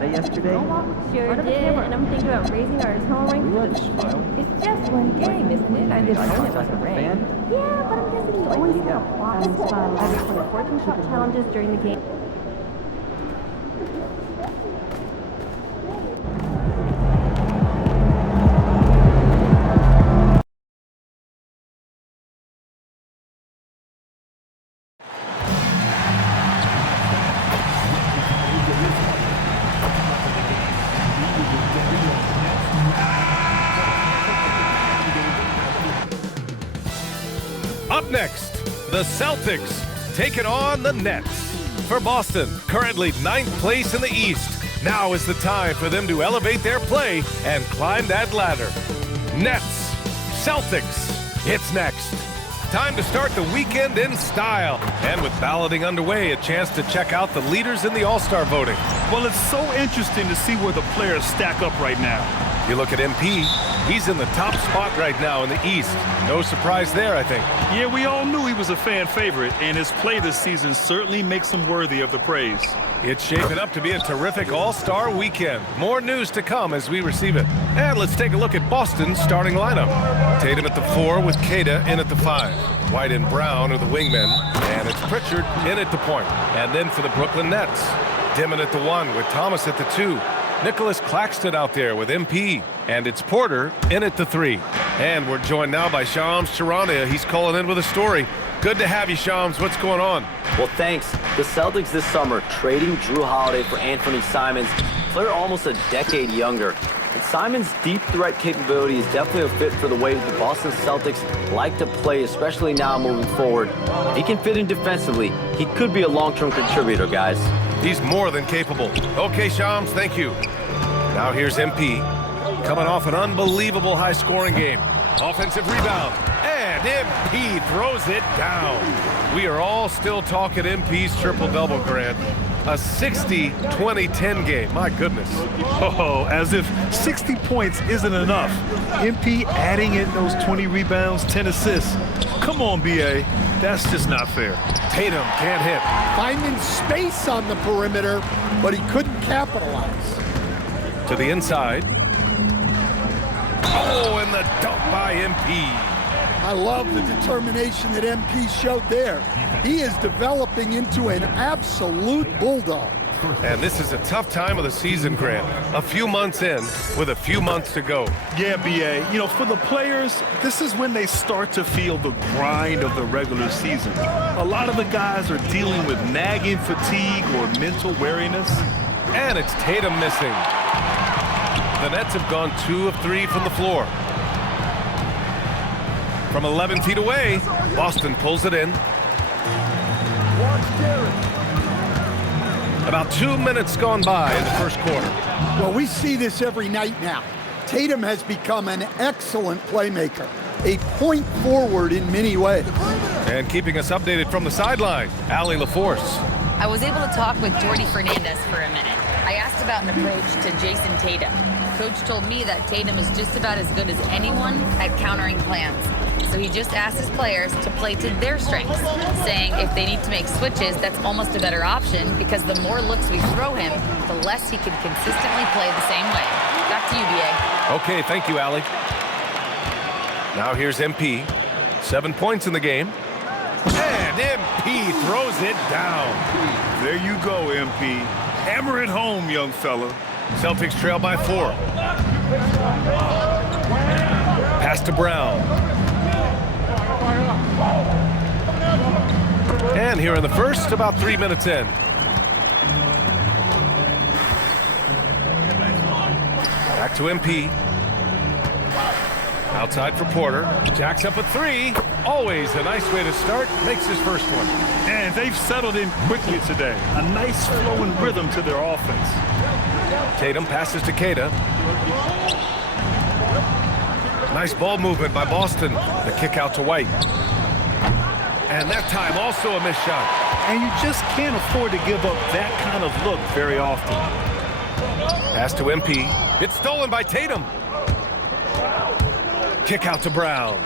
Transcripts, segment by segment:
Nevada yesterday? Sure did, and I'm thinking about raising our home rank for the smile. It's just one game, isn't it? I didn't know it was a rain. Yeah, but I'm guessing you always get a block spot every 14 shot challenges during the game. Up next, the Celtics taking on the Nets. For Boston, currently 9th place in the East, now is the time for them to elevate their play and climb that ladder. Nets, Celtics, it's next. Time to start the weekend in style. And with balloting underway, a chance to check out the leaders in the All-Star voting. Well, it's so interesting to see where the players stack up right now. You look at MP, he's in the top spot right now in the East. No surprise there, I think. Yeah, we all knew he was a fan favorite, and his play this season certainly makes him worthy of the praise. It's shaping up to be a terrific All-Star weekend. More news to come as we receive it. And let's take a look at Boston's starting lineup. Tatum at the 4 with Kata in at the 5. White and Brown are the wingmen, and it's Pritchard in at the point. And then for the Brooklyn Nets, Dimon at the 1 with Thomas at the 2. Nicholas Claxton out there with MP, and it's Porter in at the 3. And we're joined now by Shams Charania. He's calling in with a story. Good to have you, Shams. What's going on? Well, thanks. The Celtics this summer trading Drew Holiday for Anthony Simons, player almost a decade younger. And Simons' deep threat capability is definitely a fit for the way the Boston Celtics like to play, especially now moving forward. If he can fit in defensively, he could be a long-term contributor, guys. He's more than capable. Okay, Shams, thank you. Now here's MP, coming off an unbelievable high-scoring game. Offensive rebound, and MP throws it down. We are all still talking MP's triple-double, Grant. A 60-20-10 game, my goodness. Oh, as if 60 points isn't enough. MP adding in those 20 rebounds, 10 assists. Come on, BA. That's just not fair. Tatum can't hit. Finding space on the perimeter, but he couldn't capitalize. To the inside. Oh, and the dunk by MP. I love the determination that MP showed there. He is developing into an absolute bulldog. And this is a tough time of the season, Grant. A few months in with a few months to go. Yeah, BA. You know, for the players, this is when they start to feel the grind of the regular season. A lot of the guys are dealing with nagging fatigue or mental weariness. And it's Tatum missing. The Nets have gone 2 of 3 from the floor. From 11 feet away, Boston pulls it in. About 2 minutes gone by in the first quarter. Well, we see this every night now. Tatum has become an excellent playmaker, a point forward in many ways. And keeping us updated from the sideline, Allie LaForce. I was able to talk with Jordy Fernandez for a minute. I asked about an approach to Jason Tatum. Coach told me that Tatum is just about as good as anyone at countering plans. So he just asked his players to play to their strengths, saying if they need to make switches, that's almost a better option because the more looks we throw him, the less he can consistently play the same way. Back to you, BA. Okay, thank you, Allie. Now here's MP. 7 points in the game. And MP throws it down. There you go, MP. Hammer it home, young fella. Celtics trail by 4. Pass to Brown. And here in the first, about 3 minutes in. Back to MP. Outside for Porter. Jacks up a 3. Always a nice way to start. Makes his first one. And they've settled in quickly today. A nice flowing rhythm to their offense. Tatum passes to Kata. Nice ball movement by Boston. The kick out to White. And that time also a missed shot. And you just can't afford to give up that kind of look very often. Pass to MP. It's stolen by Tatum. Kick out to Brown.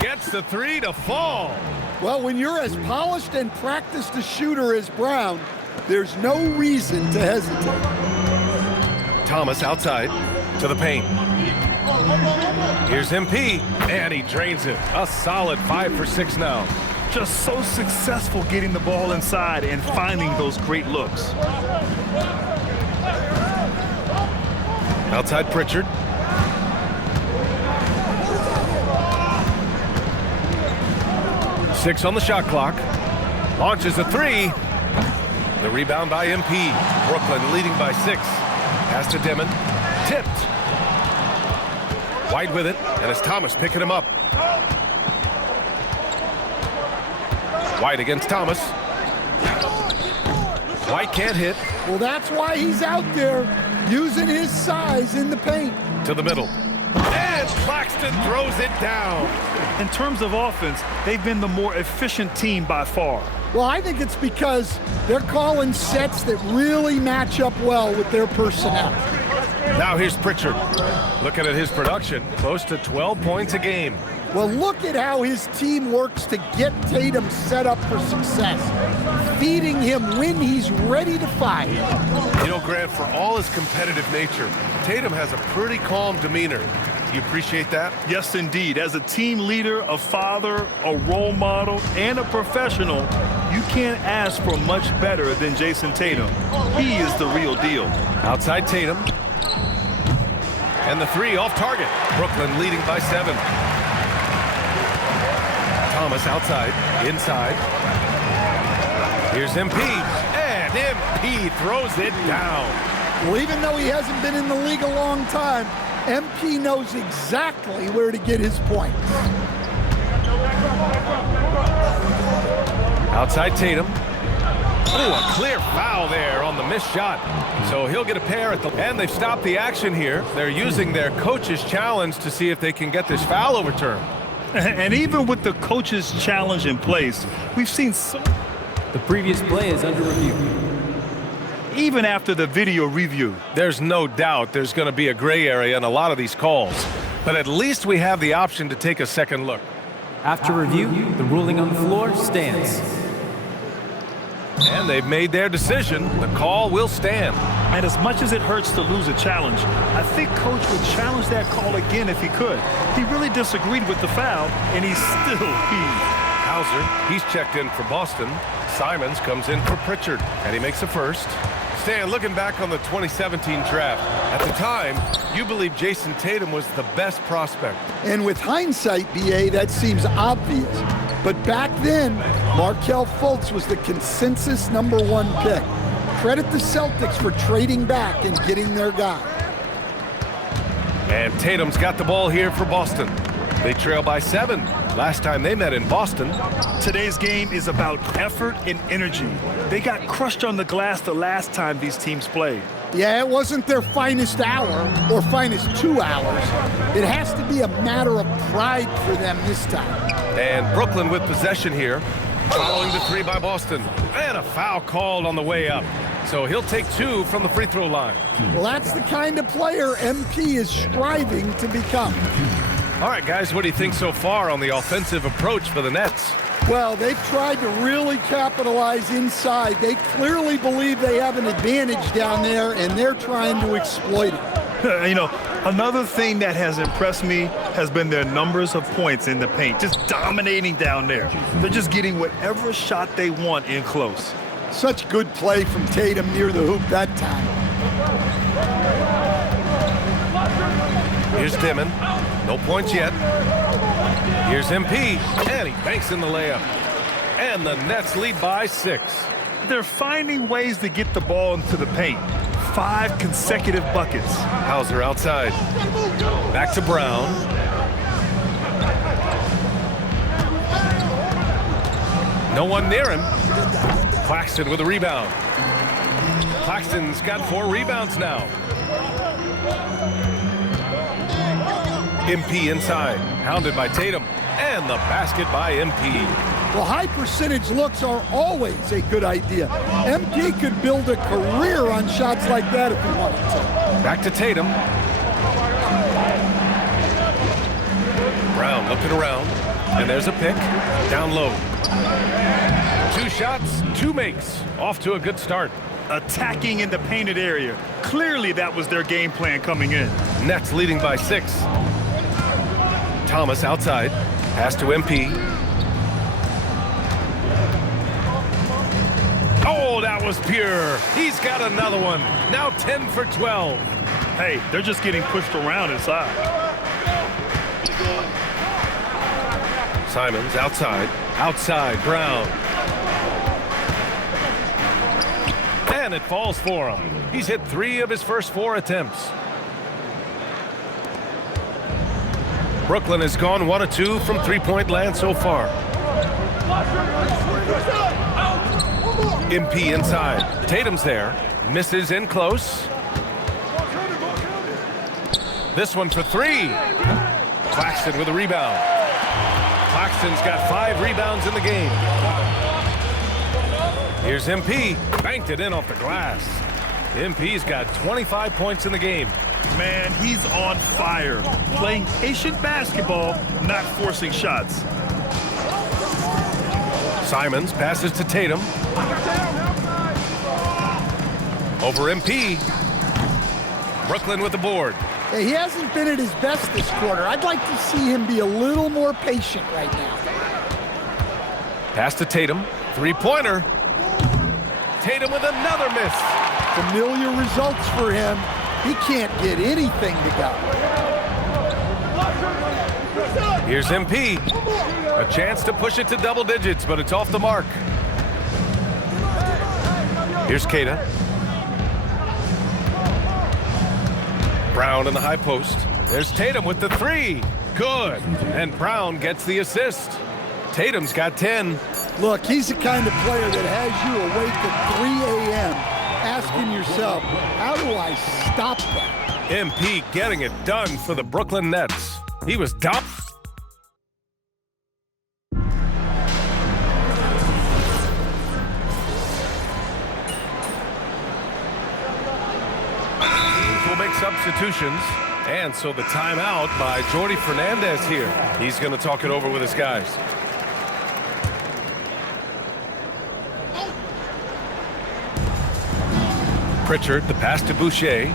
Gets the 3 to fall. Well, when you're as polished and practiced a shooter as Brown, There's no reason to hesitate. Thomas outside to the paint. Here's MP, and he drains it. A solid 5 for 6 now. Just so successful getting the ball inside and finding those great looks. Outside Pritchard. Six on the shot clock. Launches a three. The rebound by MP. Brooklyn leading by 6. Pass to Dimon. Tipped. White with it, and it's Thomas picking him up. White against Thomas. White can't hit. Well, that's why he's out there using his size in the paint. To the middle. And Claxton throws it down. In terms of offense, they've been the more efficient team by far. Well, I think it's because they're calling sets that really match up well with their personnel. Now here's Pritchard. Looking at his production, close to 12 points a game. Well, look at how his team works to get Tatum set up for success, feeding him when he's ready to fire. You know, Grant, for all his competitive nature, Tatum has a pretty calm demeanor. You appreciate that? Yes, indeed. As a team leader, a father, a role model, and a professional, you can't ask for much better than Jason Tatum. He is the real deal. Outside Tatum. And the three off target. Brooklyn leading by 7. Thomas outside, inside. Here's MP, and MP throws it down. Well, even though he hasn't been in the league a long time, MP knows exactly where to get his points. Outside Tatum. Oh, a clear foul there on the missed shot. So he'll get a pair at the... And they've stopped the action here. They're using their coach's challenge to see if they can get this foul overturned. And even with the coach's challenge in place, we've seen so... The previous play is under review. Even after the video review. There's no doubt there's going to be a gray area in a lot of these calls. But at least we have the option to take a second look. After review, the ruling on the floor stands. And they've made their decision. The call will stand. And as much as it hurts to lose a challenge, I think Coach would challenge that call again if he could. He really disagreed with the foul, and he's still peeved. Hauser, he's checked in for Boston. Simons comes in for Pritchard, and he makes a first. Stan, looking back on the 2017 draft, at the time, you believe Jason Tatum was the best prospect. And with hindsight, BA, that seems obvious. But back then, Markelle Fultz was the consensus #1 pick. Credit the Celtics for trading back and getting their guy. And Tatum's got the ball here for Boston. They trail by 7. Last time they met in Boston. Today's game is about effort and energy. They got crushed on the glass the last time these teams played. Yeah, it wasn't their finest hour or finest 2 hours. It has to be a matter of pride for them this time. And Brooklyn with possession here. Following the 3 by Boston. And a foul called on the way up. So he'll take 2 from the free throw line. Well, that's the kind of player MP is striving to become. All right, guys, what do you think so far on the offensive approach for the Nets? Well, they've tried to really capitalize inside. They clearly believe they have an advantage down there, and they're trying to exploit it. You know, another thing that has impressed me has been their numbers of points in the paint, just dominating down there. They're just getting whatever shot they want in close. Such good play from Tatum near the hoop that time. Here's Dimon. No points yet. Here's MP, and he banks in the layup. And the Nets lead by 6. They're finding ways to get the ball into the paint. 5 consecutive buckets. Hauser outside. Back to Brown. No one near him. Claxton with a rebound. Claxton's got 4 rebounds now. MP inside, hounded by Tatum, and the basket by MP. Well, high percentage looks are always a good idea. MP could build a career on shots like that if he wanted to. Back to Tatum. Brown looking around, and there's a pick, down low. 2 shots, 2 makes. Off to a good start. Attacking in the painted area. Clearly that was their game plan coming in. Nets leading by 6. Thomas outside. Pass to MP. Oh, that was pure. He's got another one. Now 10 for 12. Hey, they're just getting pushed around inside. Simons outside. Outside, Brown. And it falls for him. He's hit 3 of his first 4 attempts. Brooklyn has gone 1 of 2 from 3-point land so far. MP inside. Tatum's there. Misses in close. This one for 3. Claxton with a rebound. Claxton's got 5 rebounds in the game. Here's MP. Banked it in off the glass. MP's got 25 points in the game. Man, he's on fire. Playing patient basketball, not forcing shots. Simons passes to Tatum. Over MP. Brooklyn with the board. Yeah, he hasn't been at his best this quarter. I'd like to see him be a little more patient right now. Pass to Tatum. 3-pointer. Tatum with another miss. Familiar results for him. He can't get anything to go. Here's MP. A chance to push it to double digits, but it's off the mark. Here's Keita. Brown in the high post. There's Tatum with the 3. Good. And Brown gets the assist. Tatum's got 10. Look, he's the kind of player that has you awake at 3 a.m. asking yourself, how do I stop that? MP getting it done for the Brooklyn Nets. He was dumped. Teams will make substitutions. And so the timeout by Jordi Fernandez here. He's going to talk it over with his guys. Pritchard, the pass to Boucher.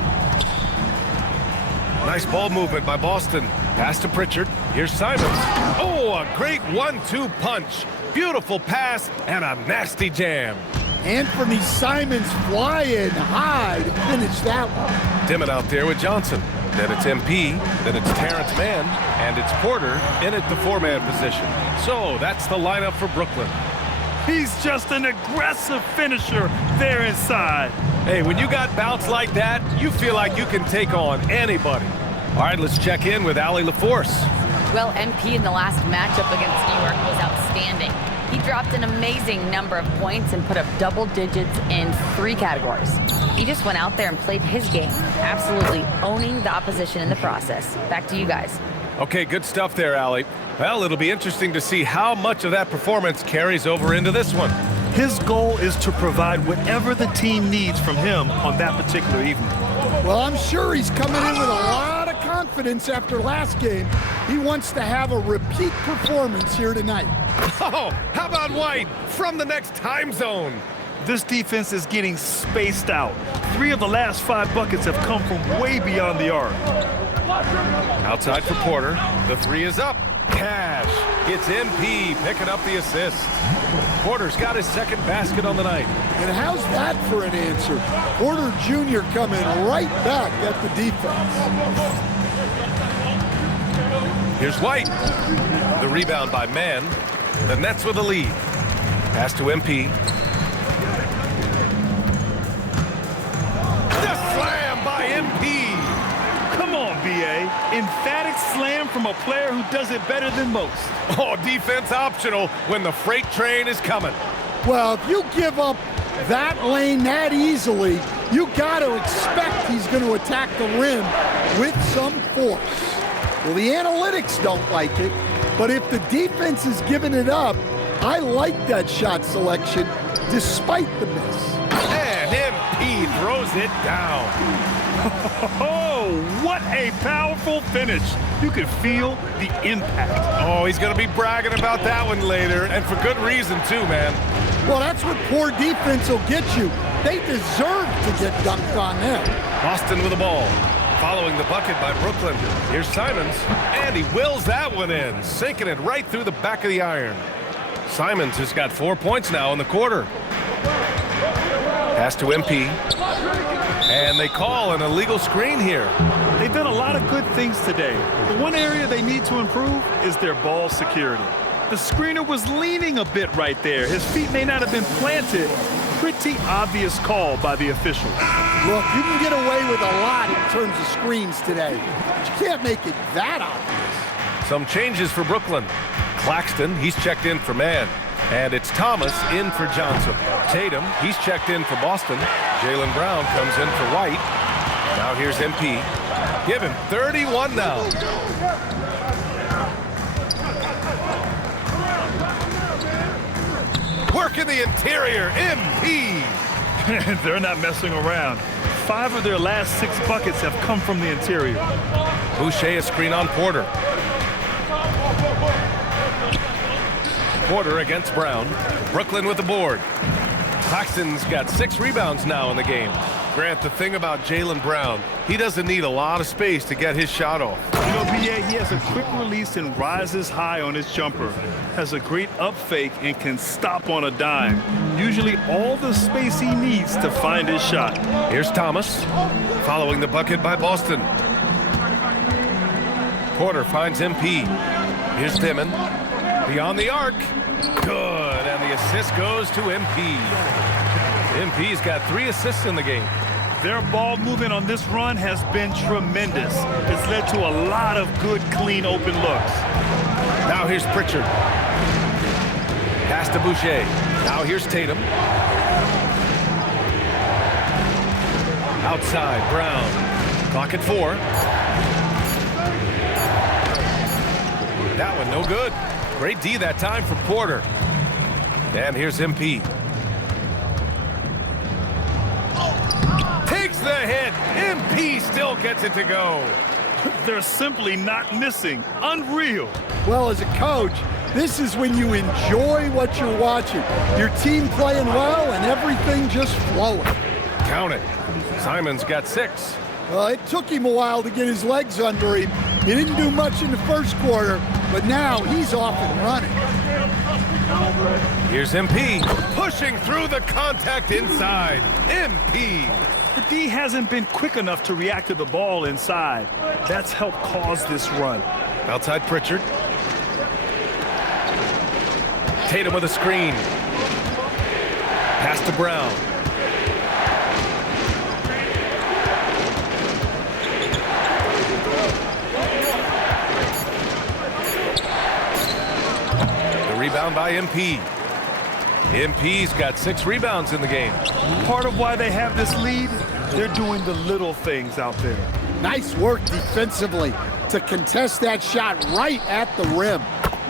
Nice ball movement by Boston. Pass to Pritchard. Here's Simons. Oh, a great 1-2 punch. Beautiful pass and a nasty jam. Anthony Simons flying high to finish that one. Dimmitt out there with Johnson. Then it's MP. Then it's Terrence Mann. And it's Porter in at the 4-man position. So that's the lineup for Brooklyn. He's just an aggressive finisher there inside. Hey, when you got bounce like that, you feel like you can take on anybody. All right, let's check in with Allie LaForce. Well, MP in the last matchup against New York was outstanding. He dropped an amazing number of points and put up double digits in 3 categories. He just went out there and played his game, absolutely owning the opposition in the process. Back to you guys. Okay, good stuff there, Allie. Well, it'll be interesting to see how much of that performance carries over into this one. His goal is to provide whatever the team needs from him on that particular evening. Well, I'm sure he's coming in with a lot of confidence after last game. He wants to have a repeat performance here tonight. Oh, how about White from the next time zone? This defense is getting spaced out. 3 of the last 5 buckets have come from way beyond the arc. Outside for Porter. The 3 is up. Cash. It's MP picking up the assist. Porter's got his 2nd basket on the night. And how's that for an answer? Porter Jr. coming right back at the defense. Here's White. The rebound by Mann. The Nets with the lead. Pass to MP. The slam by MP. Come on, B.A. Emphatic slam from a player who does it better than most. Oh, defense optional when the freight train is coming. Well, if you give up that lane that easily, you got to expect he's going to attack the rim with some force. Well, the analytics don't like it, but if the defense is giving it up, I like that shot selection despite the miss. And MP throws it down. Oh, what What a powerful finish. You could feel the impact. Oh, he's going to be bragging about that one later, and for good reason, too, man. Well, that's what poor defense will get you. They deserve to get dunked on there. Boston with the ball. Following the bucket by Brooklyn. Here's Simons, and he wills that one in, sinking it right through the back of the iron. Simons has got 4 points now in the quarter. Pass to MP. And they call an illegal screen here. They've done a lot of good things today. The one area they need to improve is their ball security. The screener was leaning a bit right there. His feet may not have been planted. Pretty obvious call by the officials. Look, you can get away with a lot in terms of screens today, but you can't make it that obvious. Some changes for Brooklyn. Claxton, he's checked in for man. And it's Thomas in for Johnson. Tatum, he's checked in for Boston. Jaylen Brown comes in for White. Now here's MP. Give him 31 now. Work in the interior, MP. They're not messing around. 5 of their last 6 buckets have come from the interior. Boucher a screen on Porter. Porter against Brown. Brooklyn with the board. Claxton's got 6 rebounds now in the game. Grant, the thing about Jaylen Brown, he doesn't need a lot of space to get his shot off. You know, BA, he has a quick release and rises high on his jumper. Has a great up fake and can stop on a dime. Usually all the space he needs to find his shot. Here's Thomas, following the bucket by Boston. Porter finds MP. Here's Dimon. Beyond the arc. Good, and the assist goes to MP. MP's got 3 assists in the game. Their ball movement on this run has been tremendous. It's led to a lot of good, clean, open looks. Now here's Pritchard. Pass to Boucher. Now here's Tatum. Outside, Brown. Clock at 4. That one no good. Great D that time from Porter. And here's MP. Takes the hit. MP still gets it to go. They're simply not missing. Unreal. Well, as a coach, this is when you enjoy what you're watching. Your team playing well and everything just flowing. Count it. Simons got 6. Well, it took him a while to get his legs under him. He didn't do much in the first quarter, but now he's off and running. Here's MP, pushing through the contact inside. MP. The D hasn't been quick enough to react to the ball inside. That's helped cause this run. Outside Pritchard. Tatum with a screen. Pass to Brown. Rebound by MP. MP's got 6 rebounds in the game. Part of why they have this lead, they're doing the little things out there. Nice work defensively to contest that shot right at the rim.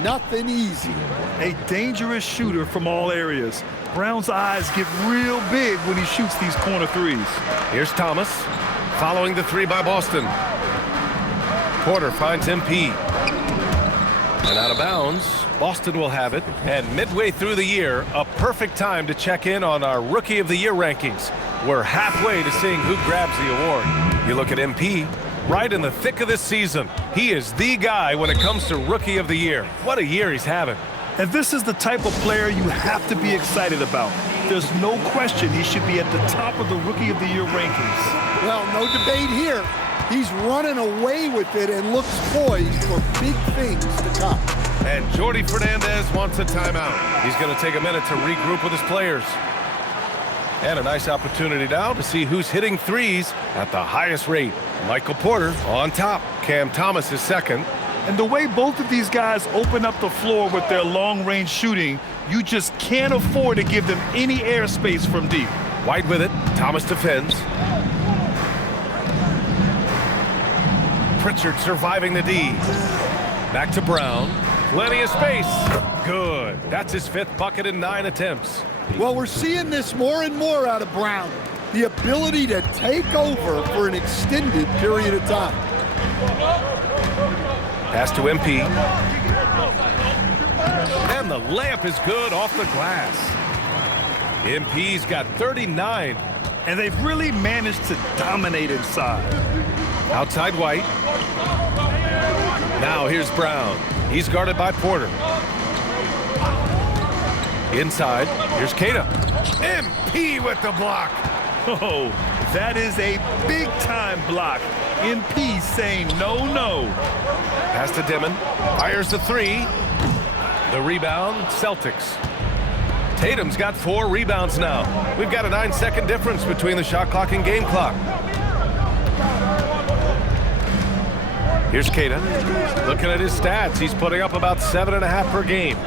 Nothing easy. A dangerous shooter from all areas. Brown's eyes get real big when he shoots these corner threes. Here's Thomas, following the 3 by Boston. Porter finds MP. And out of bounds. Boston will have it, and midway through the year, a perfect time to check in on our Rookie of the Year rankings. We're halfway to seeing who grabs the award. You look at MP, right in the thick of this season. He is the guy when it comes to Rookie of the Year. What a year he's having. And this is the type of player you have to be excited about. There's no question he should be at the top of the Rookie of the Year rankings. Well, no debate here. He's running away with it and looks poised for big things to come. And Jordi Fernandez wants a timeout. He's going to take a minute to regroup with his players. And a nice opportunity now to see who's hitting threes at the highest rate. Michael Porter on top. Cam Thomas is second. And the way both of these guys open up the floor with their long-range shooting, you just can't afford to give them any airspace from deep. White with it. Thomas defends. Pritchard surviving the D. Back to Brown. Plenty of space. Good. That's his 5th bucket in 9 attempts. Well, we're seeing this more and more out of Brown. The ability to take over for an extended period of time. Pass to MP. And the layup is good off the glass. MP's got 39. And they've really managed to dominate inside. Outside White. Now here's Brown. He's guarded by Porter. Inside, here's Keita. MP with the block. Oh, that is a big-time block. MP saying no, no. Pass to Dimon. Fires the three. The rebound, Celtics. Tatum's got 4 rebounds now. We've got a 9-second difference between the shot clock and game clock. Here's Keita. Looking at his stats, he's putting up about 7.5 per game.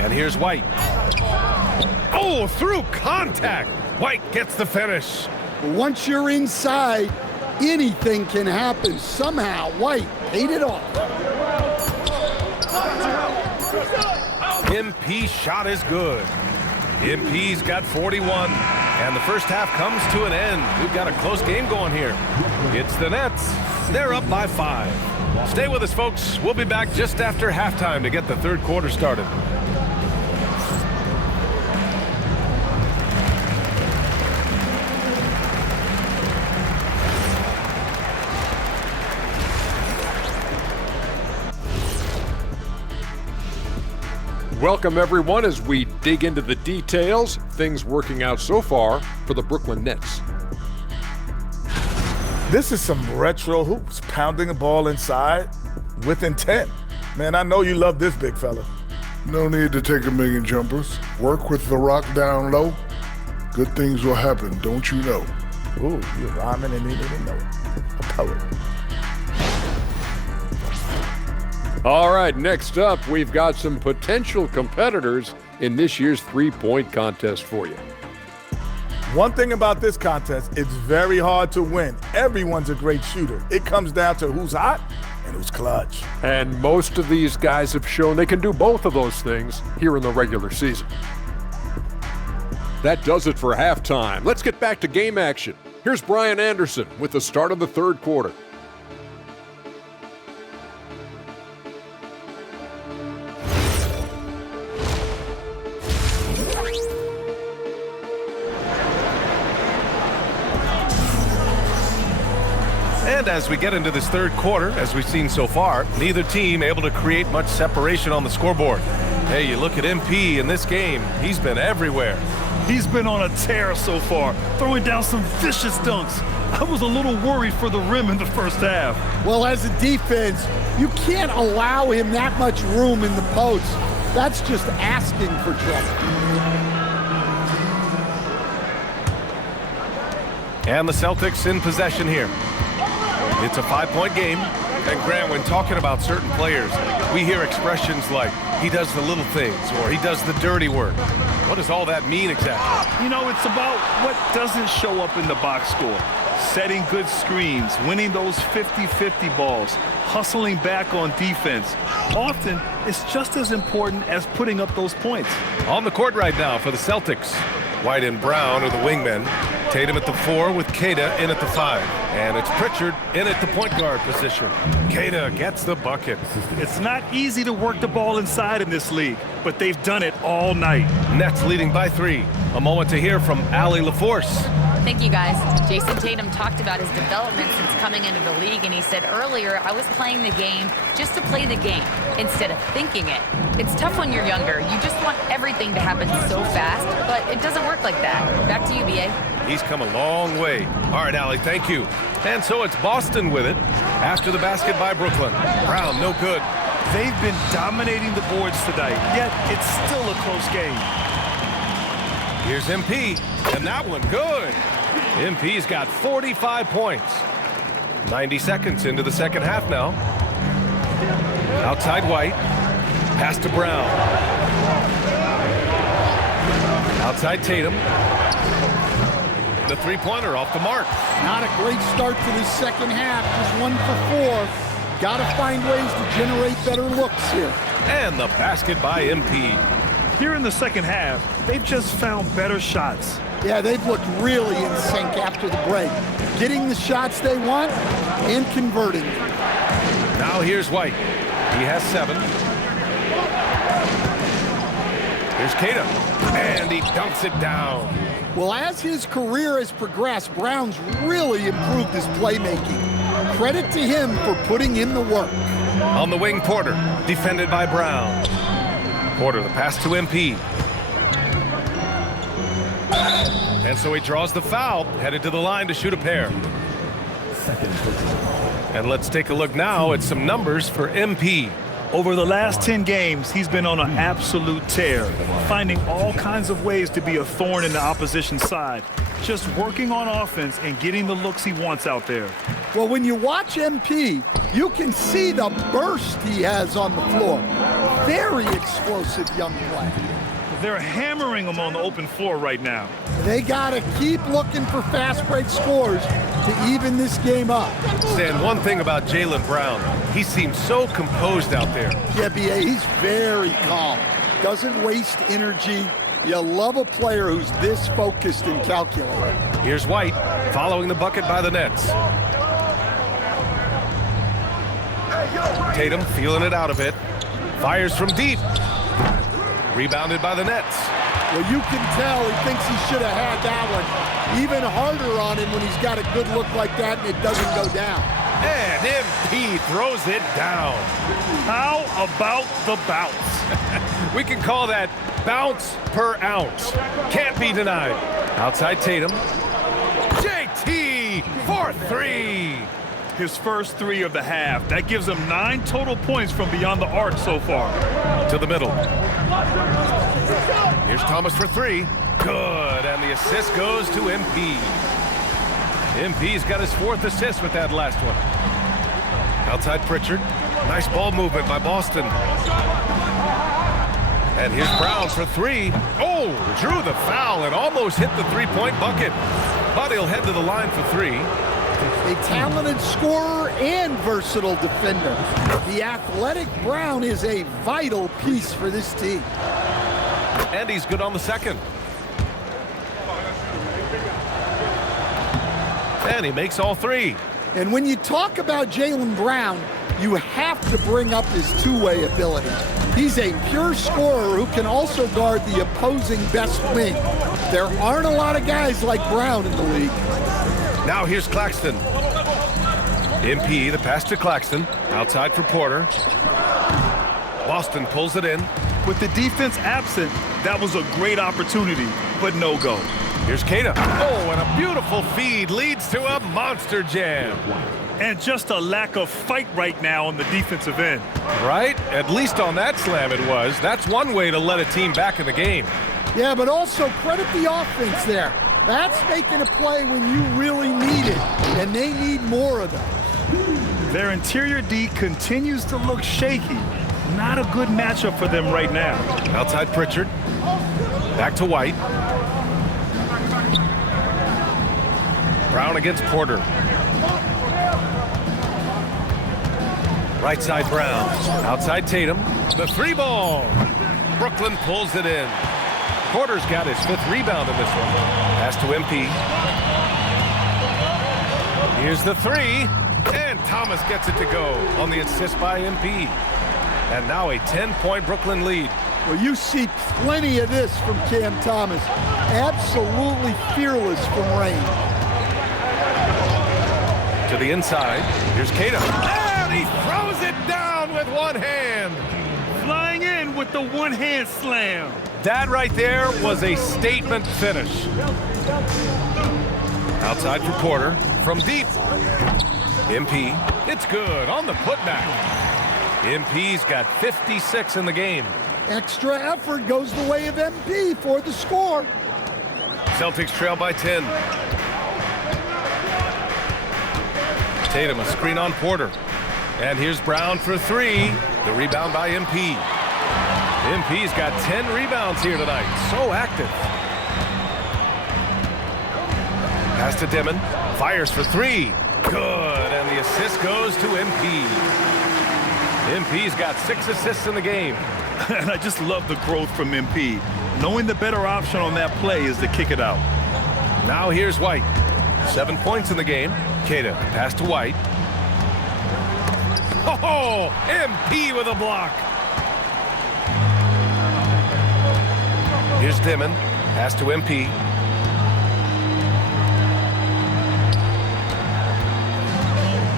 And here's White. Oh, through contact. White gets the finish. Once you're inside, anything can happen. Somehow, White paid it off. MP shot is good. MP's got 41. And the first half comes to an end. We've got a close game going here. It's the Nets. They're up by 5. Stay with us, folks. We'll be back just after halftime to get the third quarter started. Welcome, everyone, as we dig into the details. Things working out so far for the Brooklyn Nets. This is some retro hoops, pounding the ball inside with intent. Man, I know you love this, big fella. No need to take a million jumpers. Work with the rock down low. Good things will happen, don't you know? Ooh, you're rhyming and you didn't know it. A poet. All right, next up, we've got some potential competitors in this year's three-point contest for you. One thing about this contest, it's very hard to win. Everyone's a great shooter. It comes down to who's hot and who's clutch. And most of these guys have shown they can do both of those things here in the regular season. That does it for halftime. Let's get back to game action. Here's Brian Anderson with the start of the third quarter. And as we get into this third quarter, as we've seen so far, neither team able to create much separation on the scoreboard. Hey, you look at MP in this game, he's been everywhere. He's been on a tear so far, throwing down some vicious dunks. I was a little worried for the rim in the first half. Well, as a defense, you can't allow him that much room in the post. That's just asking for trouble. And the Celtics in possession here. It's a 5-point game. And Grant, when talking about certain players, we hear expressions like, he does the little things, or he does the dirty work. What does all that mean exactly? You know, it's about what doesn't show up in the box score. Setting good screens, winning those 50-50 balls, hustling back on defense. Often, it's just as important as putting up those points. On the court right now for the Celtics. White and Brown are the wingmen. Tatum at the 4 with Keita in at the 5. And it's Pritchard in at the point guard position. Keita gets the bucket. It's not easy to work the ball inside in this league, but they've done it all night. Nets leading by 3. A moment to hear from Allie LaForce. Thank you, guys. Jason Tatum talked about his development since coming into the league, and he said earlier, I was playing the game just to play the game instead of thinking it. It's tough when you're younger. You just want everything to happen so fast, but it doesn't work like that. Back to you, B.A. He's come a long way. All right, Allie, thank you. And so it's Boston with it after the basket by Brooklyn. Brown, no good. They've been dominating the boards tonight, yet it's still a close game. Here's MP, and that one good. MP's got 45 points. 90 seconds into the second half now. Outside White. Pass to Brown. Outside Tatum. The three-pointer off the mark. Not a great start to the second half. Just 1 for 4. Got to find ways to generate better looks here. And the basket by MP. Here in the second half, they've just found better shots. Yeah, they've looked really in sync after the break. getting the shots they want and converting them. Now here's White. He has 7. Here's Cada, and he dunks it down. Well, as his career has progressed, Brown's really improved his playmaking. Credit to him for putting in the work. On the wing, Porter, defended by Brown. Porter, the pass to MP. And so he draws the foul, headed to the line to shoot a pair. And let's take a look now at some numbers for MP. Over the last 10 games, he's been on an absolute tear, finding all kinds of ways to be a thorn in the opposition side, just working on offense and getting the looks he wants out there. Well, when you watch MP, you can see the burst he has on the floor. Very explosive young player. They're hammering him on the open floor right now. They got to keep looking for fast break scores to even this game up. Stan, one thing about Jaylen Brown, he seems so composed out there. Yeah, B.A., he's very calm. Doesn't waste energy. You love a player who's this focused and calculated. Here's White, following the bucket by the Nets. Tatum feeling it out a bit. Fires from deep. Rebounded by the Nets. Well, you can tell he thinks he should have had that one. Even harder on him when he's got a good look like that and it doesn't go down. And MP throws it down. How about the bounce? We can call that bounce per ounce. Can't be denied. Outside Tatum. JT for 3. His first 3 of the half. That gives him 9 total points from beyond the arc so far. To the middle. Here's Thomas for 3. Good, and the assist goes to MP. MP's got his 4th assist with that last one. Outside Pritchard. Nice ball movement by Boston. And here's Brown for 3. Oh, drew the foul and almost hit the 3-point bucket. But he'll head to the line for 3. A talented scorer and versatile defender. The athletic Brown is a vital piece for this team. And he's good on the second. And he makes all 3. And when you talk about Jaylen Brown, you have to bring up his two-way ability. He's a pure scorer who can also guard the opposing best wing. There aren't a lot of guys like Brown in the league. Now here's Claxton. MP, the pass to Claxton. Outside for Porter. Boston pulls it in. With the defense absent, that was a great opportunity, but no go. Here's Cada. Oh, and a beautiful feed leads to a monster jam. And just a lack of fight right now on the defensive end. Right? At least on that slam it was. That's one way to let a team back in the game. Yeah, but also credit the offense there. That's making a play when you really need it, and they need more of those. Their interior D continues to look shaky. Not a good matchup for them right now. Outside Pritchard. Back to White. Brown against Porter. Right side Brown. Outside Tatum. The 3-ball. Brooklyn pulls it in. Porter's got his 5th rebound in this one. Pass to MP. Here's the 3. And Thomas gets it to go on the assist by MP. And now a 10-point Brooklyn lead. Well, you see plenty of this from Cam Thomas. Absolutely fearless from range. To the inside. Here's Cada. And he throws it down with one hand. Flying in with the one-hand slam. That right there was a statement finish. Outside for Porter. From deep. MP. It's good on the putback. MP's got 56 in the game. Extra effort goes the way of MP for the score. Celtics trail by 10. Tatum, a screen on Porter. And here's Brown for 3. The rebound by MP. MP's got 10 rebounds here tonight. So active. Pass to Dimon. Fires for 3. Good. And the assist goes to MP. MP's got 6 assists in the game. And I just love the growth from MP. Knowing the better option on that play is to kick it out. Now here's White. 7 points in the game. Keita, pass to White. Oh, MP with a block. Here's Dimon, pass to MP.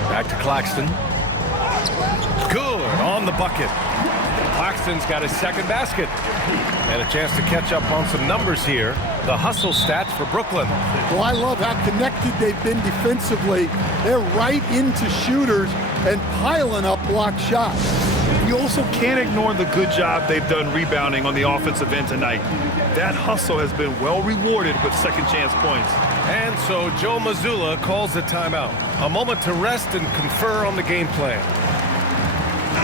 Back to Claxton. Good on the bucket. Claxton's got his second basket. And a chance to catch up on some numbers here. The hustle stats for Brooklyn. Well, I love how connected they've been defensively. They're right into shooters and piling up block shots. You also can't ignore the good job they've done rebounding on the offensive end tonight. That hustle has been well rewarded with second chance points. And so Joe Mazzulla calls a timeout. A moment to rest and confer on the game plan.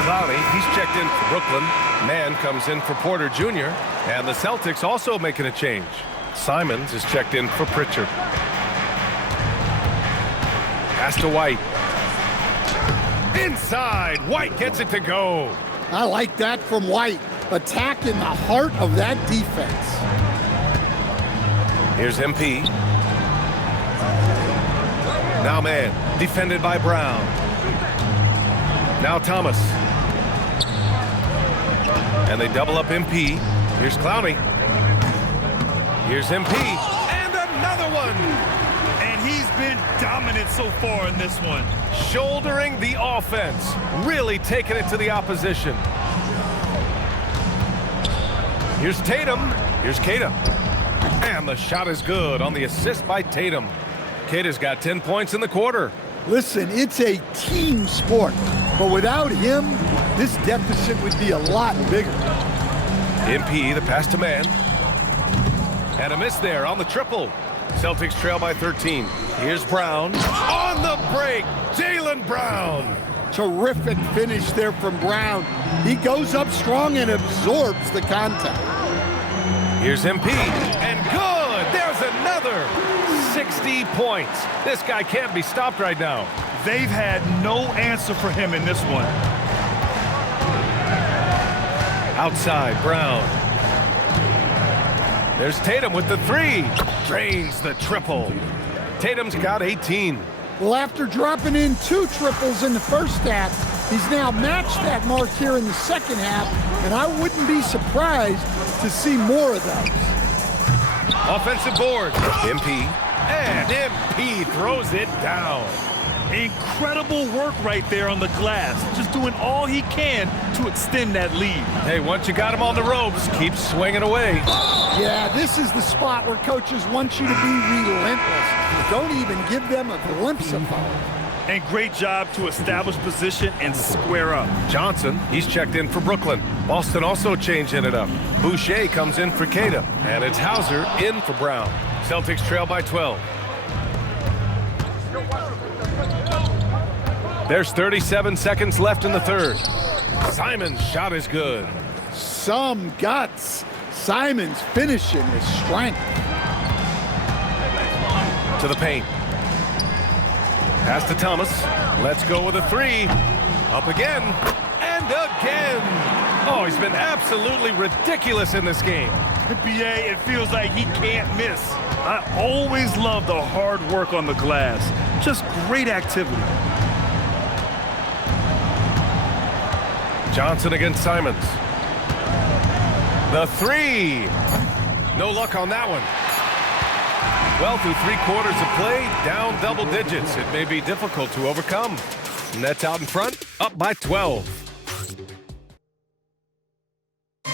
Clowney, he's checked in for Brooklyn. Mann comes in for Porter Jr. And the Celtics also making a change. Simons is checked in for Pritchard. Pass to White. Inside, White gets it to go. I like that from White. Attacking the heart of that defense. Here's MP. Now Mann, defended by Brown. Now Thomas. And they double up MP. Here's Clowney. Here's MP. And another one. And he's been dominant so far in this one. Shouldering the offense. Really taking it to the opposition. Here's Tatum. Here's Keita. And the shot is good on the assist by Tatum. Keita's got 10 points in the quarter. Listen, it's a team sport, but without him, this deficit would be a lot bigger. MP, the pass to Mann. And a miss there on the triple. Celtics trail by 13. Here's Brown. On the break, Jaylen Brown. Terrific finish there from Brown. He goes up strong and absorbs the contact. Here's MP. And good! There's another 60 points. This guy can't be stopped right now. They've had no answer for him in this one. Outside, Brown. There's Tatum with the three. Drains the triple. Tatum's got 18. Well, after dropping in 2 triples in the first half, he's now matched that mark here in the second half, and I wouldn't be surprised to see more of those. Offensive board. MP. And MP throws it down. Incredible work right there on the glass. Just doing all he can to extend that lead. Hey, once you got him on the ropes, keep swinging away. Yeah, this is the spot where coaches want you to be relentless. Don't even give them a glimpse of hope. And great job to establish position and square up. Johnson, he's checked in for Brooklyn. Boston also changing it up. Boucher comes in for Keita. And it's Hauser in for Brown. Celtics trail by 12. There's 37 seconds left in the third. Simon's shot is good. Some guts. Simons finishing with strength. To the paint. Pass to Thomas. Let's go with a three. Up again. And again. Oh, he's been absolutely ridiculous in this game. BA, it feels like he can't miss. I always love the hard work on the glass. Just great activity. Johnson against Simons. The three. No luck on that one. Well, through 3 quarters of play, down double digits. It may be difficult to overcome. Nets out in front, up by 12.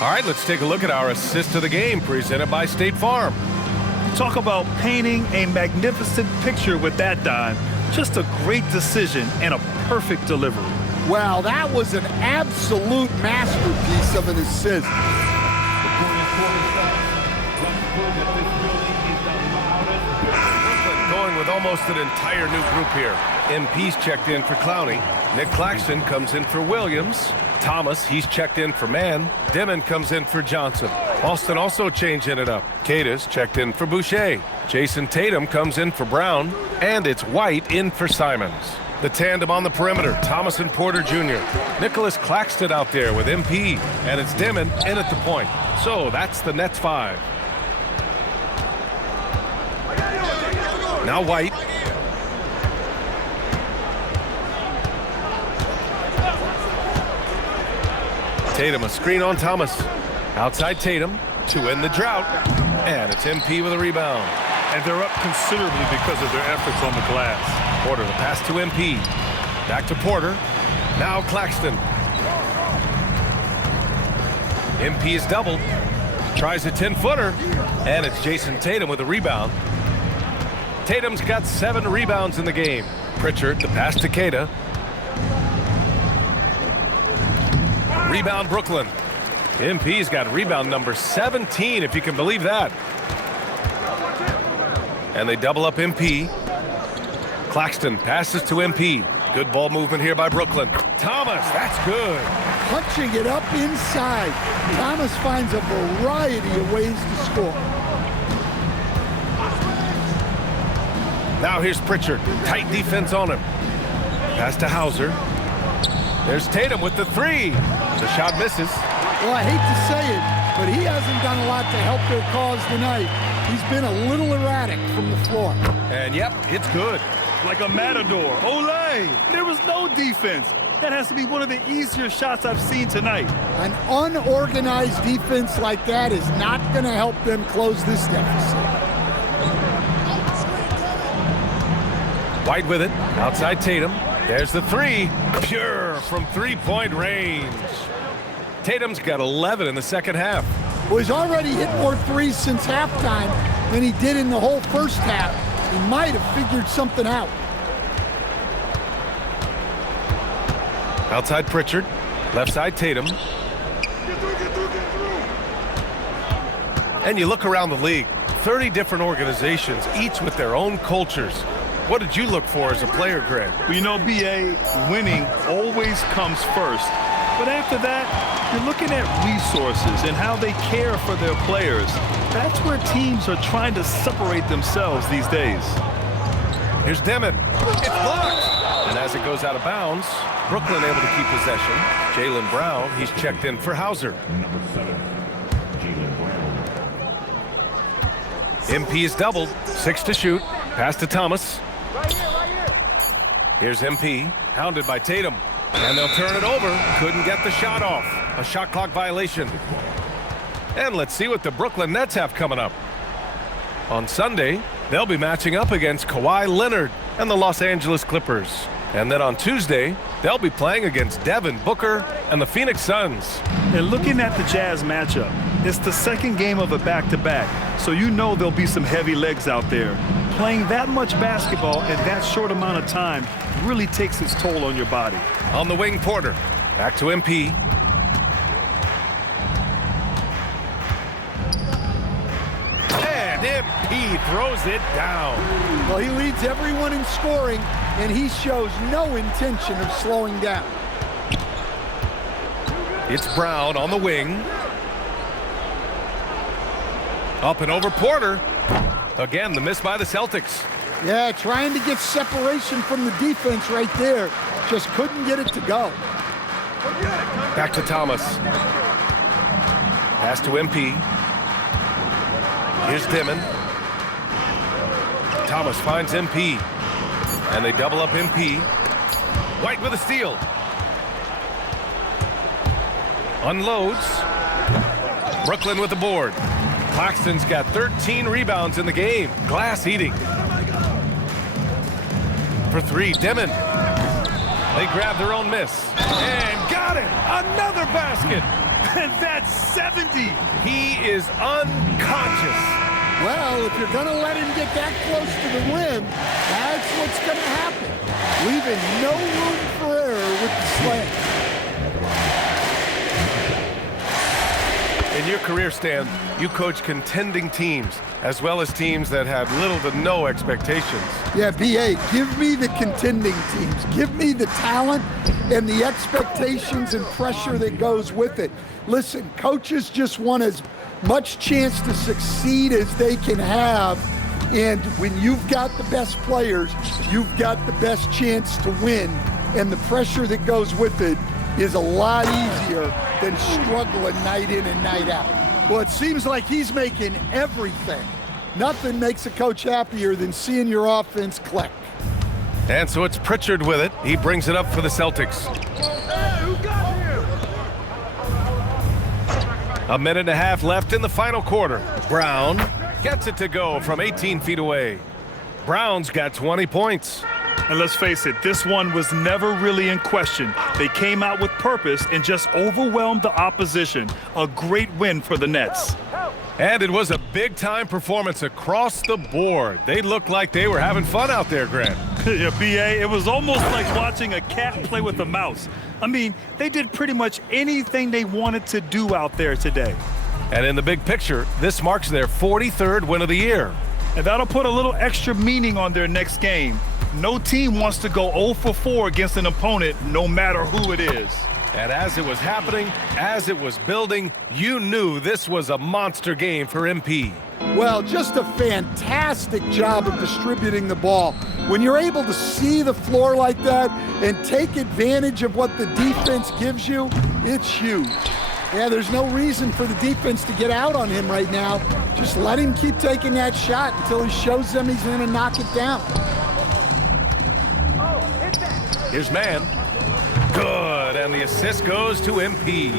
All right, let's take a look at our assist of the game presented by State Farm. Talk about painting a magnificent picture with that dime. Just a great decision and a perfect delivery. Wow, that was an absolute masterpiece of an assist. Going with almost an entire new group here. MP's checked in for Clowney. Nick Claxton comes in for Williams. Thomas, he's checked in for Mann. Dimon comes in for Johnson. Boston also changing it up. Keita's checked in for Boucher. Jason Tatum comes in for Brown. And it's White in for Simons. The tandem on the perimeter, Thomas and Porter Jr. Nicholas Claxton out there with MP. And it's Dimon in at the point. So that's the Nets 5. Now White. Tatum, a screen on Thomas. Outside Tatum to end the drought. And it's MP with a rebound. And they're up considerably because of their efforts on the glass. Porter, the pass to MP. Back to Porter. Now Claxton. MP is doubled. Tries a 10-footer. And it's Jason Tatum with a rebound. Tatum's got 7 rebounds in the game. Pritchard, the pass to Keita. Rebound Brooklyn. MP's got rebound number 17, if you can believe that. And they double up MP. Claxton passes to MP. Good ball movement here by Brooklyn. Thomas, that's good. Punching it up inside. Thomas finds a variety of ways to score. Now here's Pritchard. Tight defense on him. Pass to Hauser. There's Tatum with the 3. The shot misses. Well, I hate to say it, but he hasn't done a lot to help their cause tonight. He's been a little erratic from the floor. And yep, it's good. Like a matador. Olay! There was no defense. That has to be one of the easier shots I've seen tonight. An unorganized defense like that is not going to help them close this deficit. White with it. Outside Tatum. There's the 3. Pure from three-point range. Tatum's got 11 in the second half. Well, he's already hit more threes since halftime than he did in the whole first half. He might have figured something out. Outside Pritchard. Left side Tatum. And you look around the league. 30 different organizations, each with their own cultures. What did you look for as a player, Greg? Well, you know, BA, winning always comes first. But after that, you're looking at resources and how they care for their players. That's where teams are trying to separate themselves these days. Here's Demon. It's blocked. And as it goes out of bounds, Brooklyn able to keep possession. Jaylen Brown, he's checked in for Hauser. MP is doubled. 6 to shoot. Pass to Thomas. Here's MP, hounded by Tatum. And they'll turn it over. Couldn't get the shot off. A shot clock violation. And let's see what the Brooklyn Nets have coming up. On Sunday, they'll be matching up against Kawhi Leonard and the Los Angeles Clippers. And then on Tuesday, they'll be playing against Devin Booker and the Phoenix Suns. And looking at the Jazz matchup, it's the second game of a back-to-back, so you know there'll be some heavy legs out there. Playing that much basketball in that short amount of time really takes its toll on your body. On the wing, Porter. Back to MP. And MP throws it down. Well, he leads everyone in scoring, and he shows no intention of slowing down. It's Brown on the wing. Up and over Porter. Again, the miss by the Celtics. Yeah, trying to get separation from the defense right there. Just couldn't get it to go. Back to Thomas. Pass to MP. Here's Dimon. Thomas finds MP. And they double up MP. White with a steal. Unloads. Brooklyn with the board. Claxton's got 13 rebounds in the game. Glass eating. For 3, Dimon. They grab their own miss. And got it! Another basket! And that's 70! He is unconscious. Well, if you're going to let him get that close to the rim, that's what's going to happen. Leaving no room for error with the slam. In your career, Stan, you coach contending teams, as well as teams that have little to no expectations. Yeah, B.A., give me the contending teams. Give me the talent and the expectations and pressure that goes with it. Listen, coaches just want as much chance to succeed as they can have. And when you've got the best players, you've got the best chance to win. And the pressure that goes with it is a lot easier than struggling night in and night out. Well, it seems like he's making everything. Nothing makes a coach happier than seeing your offense click. And so it's Pritchard with it. He brings it up for the Celtics. A minute and a half left in the final quarter. Brown gets it to go from 18 feet away. Brown's got 20 points. And let's face it, this one was never really in question. They came out with purpose and just overwhelmed the opposition. A great win for the Nets. And it was a big-time performance across the board. They looked like they were having fun out there, Grant. Yeah, B.A., it was almost like watching a cat play with a mouse. I mean, they did pretty much anything they wanted to do out there today. And in the big picture, this marks their 43rd win of the year. And that'll put a little extra meaning on their next game. No team wants to go 0 for 4 against an opponent, no matter who it is. And as it was happening, as it was building, you knew this was a monster game for MP. Well, just a fantastic job of distributing the ball. When you're able to see the floor like that and take advantage of what the defense gives you, it's huge. Yeah, there's no reason for the defense to get out on him right now. Just let him keep taking that shot until he shows them he's going to knock it down. Here's man. Good, and the assist goes to MP.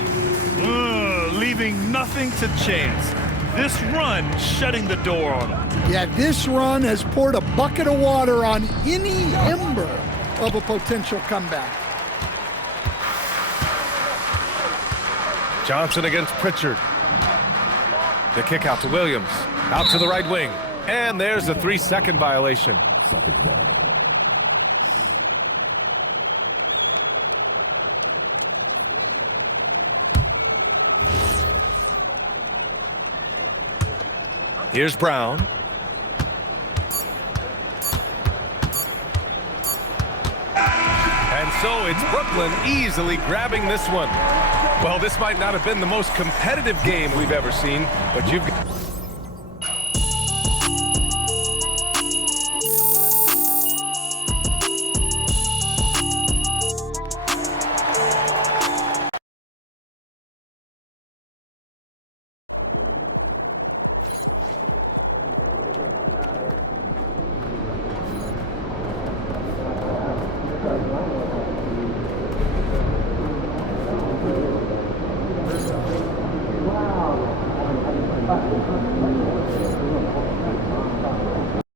Leaving nothing to chance. This run shutting the door on him. Yeah, this run has poured a bucket of water on any ember of a potential comeback. Johnson against Pritchard. The kick out to Williams. Out to the right wing. And there's a 3-second violation. Here's Brown. And so it's Brooklyn easily grabbing this one. Well, this might not have been the most competitive game we've ever seen, but you've got...